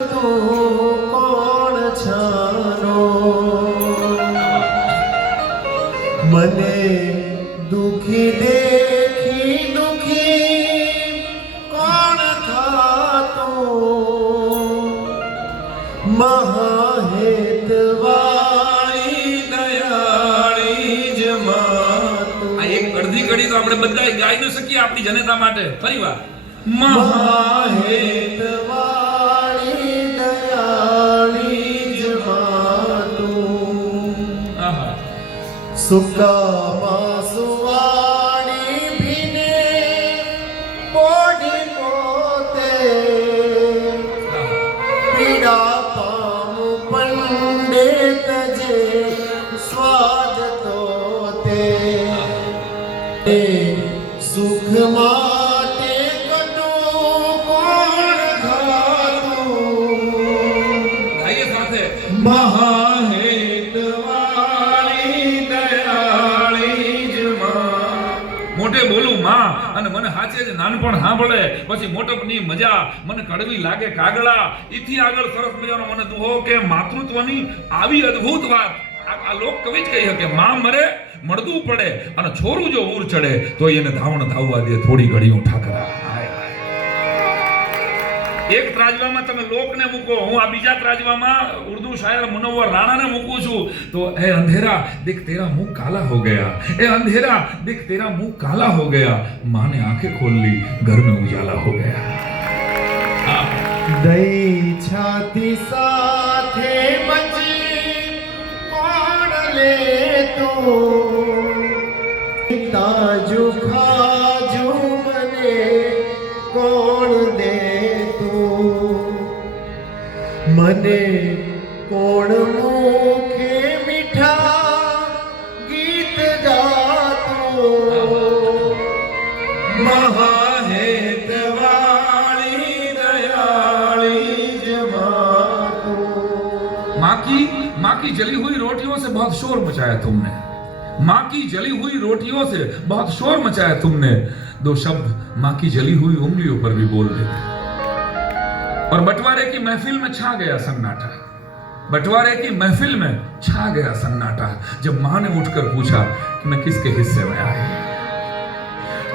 તું કોણ છાનો? મને દુખી દેખી દુખી કોણ થાતો? મહાહેતવાળી દયાળી જ આ એક અડધી કડી તો આપણે બધા ગાઈ ન શકીએ આપણી જનતા માટે. ફરી વાર. મહા મહાહેતવાળી સુકામાં સુવાણી ભીને પોઢી પોતે પીડા પામું પંડિત જે સ્વાદ તો તે માં અને મને હાચે જ નાનપણ સાંભળે. પછી મોટપની મજા, મને કડવી લાગે કાગળા. એથી આગળ સરસ મજાનો મને દુહો કે માતૃત્વની આવી અદ્ભુત વાત. આ લોક કવિ જ કહી શકે, માં મરે, મળદું પડે અને છોરું જો ઉર ચડે. તો એને ધાવણ ધાવવા દે થોડી ઘડીઓ ઠાકરા. હાય હાય એક ત્રાજવામાં તમે લોકને મૂકો, હું આ બીજા ત્રાજવામાં ઉર્દુ શાયર મુનવ્વર રાણાને મૂકું છું. તો એ અંધેરા, દેખ તેરા મુંહ કાલા હો ગયા. એ અંધેરા, દેખ તેરા મુંહ કાલા હો ગયા. માને આંખે ખોલ ઘર મેં ઉજાલા હો ગયા. દઈ છાતી સાથે મચી કોણ લે તો? તાજુ ખા મને કોણ મુખે મીઠા ગીત ગાતો મહાહેતવાળી દયાળી જ માતું माँ की माँ की जली हुई रोटियों से बहुत शोर मचाया तुमने माँ की जली हुई रोटियों से बहुत शोर मचाया तुमने दो शब्द माँ की जली हुई उंगलियों पर भी बोल देते और बंटवारे की महफिल में छा गया सन्नाटा बंटवारे की महफिल में छा गया सन्नाटा जब माँ ने उठकर पूछा कि मैं किसके हिस्से में आई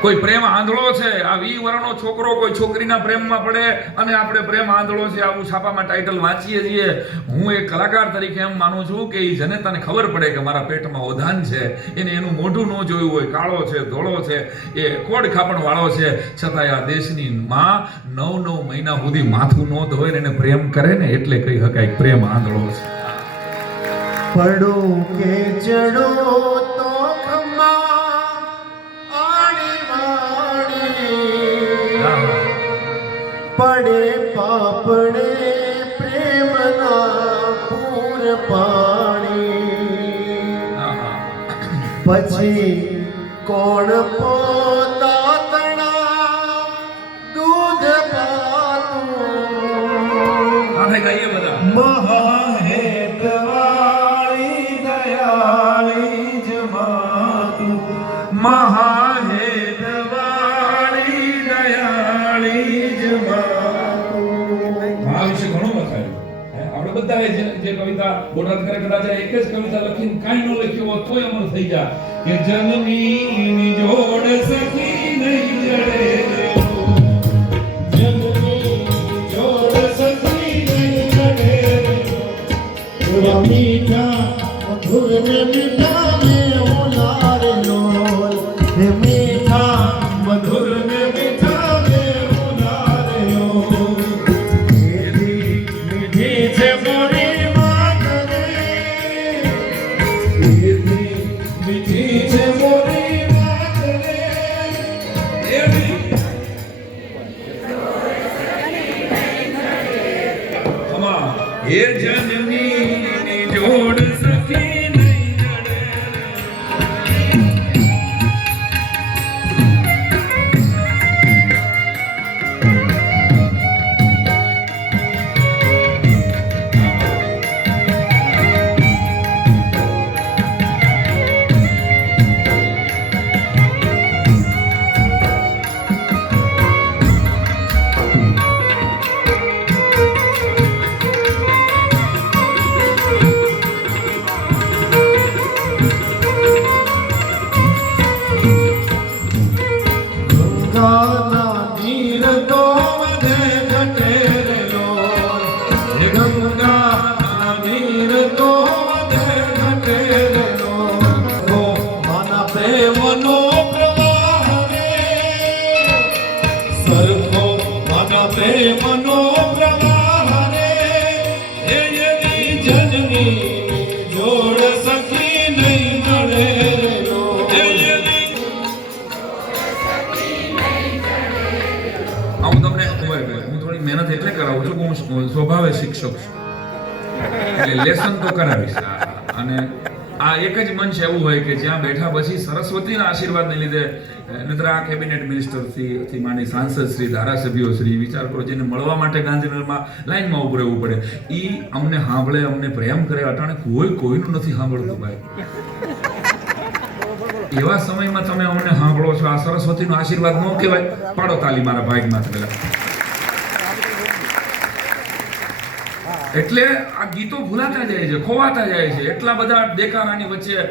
કોઈ પ્રેમ આંધળો છે? આ વી છોકરો કોઈ છોકરીના પ્રેમમાં પડે અને આપણે પ્રેમ આંધળો છે, આવું છાપામાં ટાઇટલ વાંચીએ છીએ. હું એક કલાકાર તરીકે એમ માનું છું કે એ જનતાને ખબર પડે કે મારા પેટમાં ઓધાન છે. એને એનું મોઢું ન જોયું હોય, કાળો છે, ધોળો છે. એ કોડ ખાપણ વાળો છે. છતાંય આ દેશની માં નવ નવ મહિના સુધી માથું ન ધોય ને એને પ્રેમ કરે ને એટલે કહી શકાય પ્રેમ આંધળો છે. પડો કે ચડો પછી કોણ પોતા તણા દૂધ પાતું? સાથે ગાઈએ બધા. આપણે બધાએ જે જે કવિતા બોટાદ કરે, કદાચ એક જ કવિતા લખીને કાંઈ ન લખ્યું હોત તોય અમર થઈ જાય. કે જનની જોડ સખી નહીં જડે જનની જોડ સખી નહીં ખમા હે હું સ્વભાવે શિક્ષક છું. એટલે લેસન તો કરાવીશ. અને આ એક જ મંચ એવું હોય કે જ્યાં બેઠા પછી સરસ્વતીના આશીર્વાદને લીધે નત્ર આ કેબિનેટ મિનિસ્ટરથી માંડી સાંસદ શ્રી, ધારાસભ્યો શ્રી, વિચાર કરો જેને મળવા માટે ગાંધીનગરમાં લાઈનમાં ઉભું રહેવું પડે. એ અમને સાંભળે અમને પ્રેમ કરે, અટાણે કોઈ કોઈનું નથી સાંભળતું ભાઈ. એવા સમયમાં તમે અમને સાંભળો છો. આ સરસ્વતીનો આશીર્વાદ ન કહેવાય. પાડો તાલી મારા ભાગમાં પેલા એટલે આ ગીતો ભૂલાતા જાય છે, ખોવાતા જાય છે. એટલા બધા દેખાવાની વચ્ચે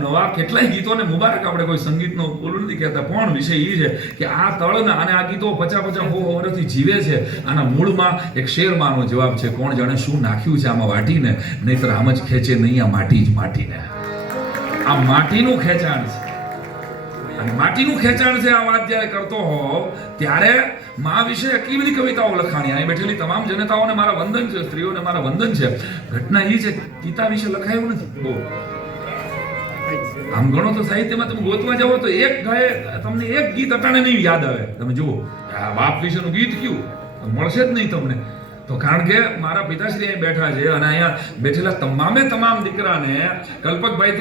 નવા કેટલાય ગીતોને મુબારક આપણે કોઈ સંગીતનો ઓલું નથી કહેતા, પણ વિષય એ છે કે આ તળના અને આ ગીતો પચા પચા હો હો વર્ષથી જીવે છે. આના મૂળમાં એક શેરમાંનો જવાબ છે, કોણ જાણે શું નાખ્યું છે આમાં વાટીને, નહીતર આમ જ ખેંચે, નહીં, આ માટી જ માટીને. આ માટીનું ખેંચાણ છે. અને માટીનું ખેંચાણ છે આ વાત જ્યારે કરતો હોવ, ત્યારે મા વિશે એટલી બધી કવિતાઓ લખાણી. અહીં બેઠેલી તમામ જનતાઓને મારા વંદન છે, સ્ત્રીઓને મારા વંદન છે. ઘટના એ છે, ગીતા વિશે લખાયું નથી. બહુ. આમ ગણો તો સાહિત્યમાં તમે ગોતવા જાઓ તો એક ગાય તમને એક ગીત અટાણે નહીં યાદ આવે. તમે જુઓ આ બાપ વિશેનું ગીત કયું? મળશે જ નહીં તમને. તો કારણ કે મારા પિતાશ્રી અહીં બેઠા છે અને અહીંયા બેઠેલા તમામે તમામ દીકરાને કલ્પકભાઈ